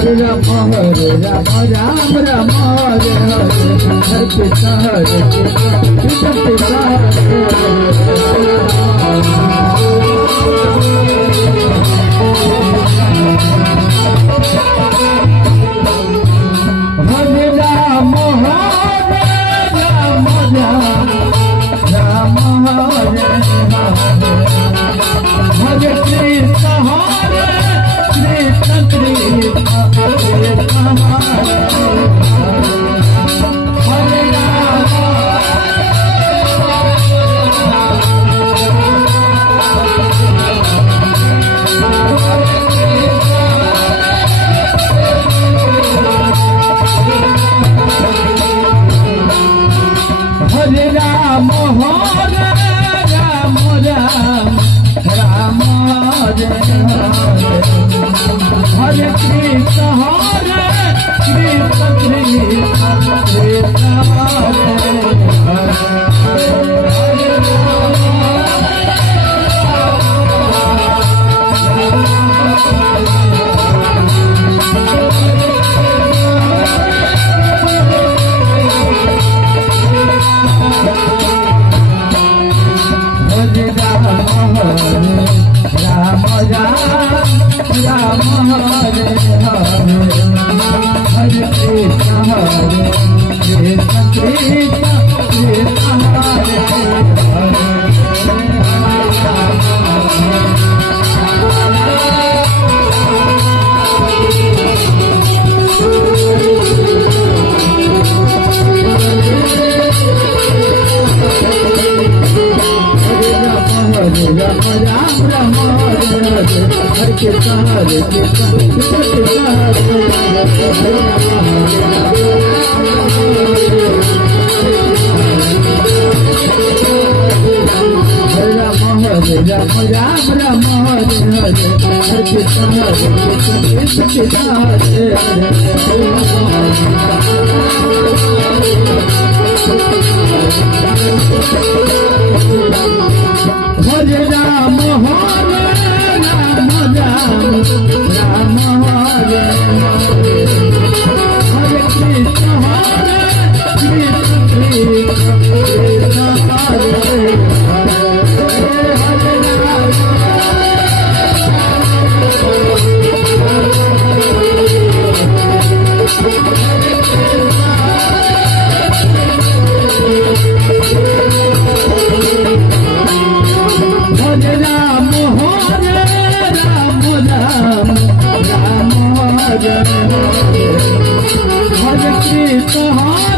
Hare Ram Ram Ram Hare Hare Hare Krishna Krishna Krishna Hare Ram Ram Ram Hare Hare Krishna Krishna Krishna Hare Ram Hare Ram Ram Ram Hare Hare Krishna Krishna Krishna Hare Ram Ram Ram Hare Hare Krishna Krishna Krishna Hare Ram Ram Hare Krishna Hare Ram Hare Hare Krishna Krishna Hare Hare Ram Ram Hare Hare Krishna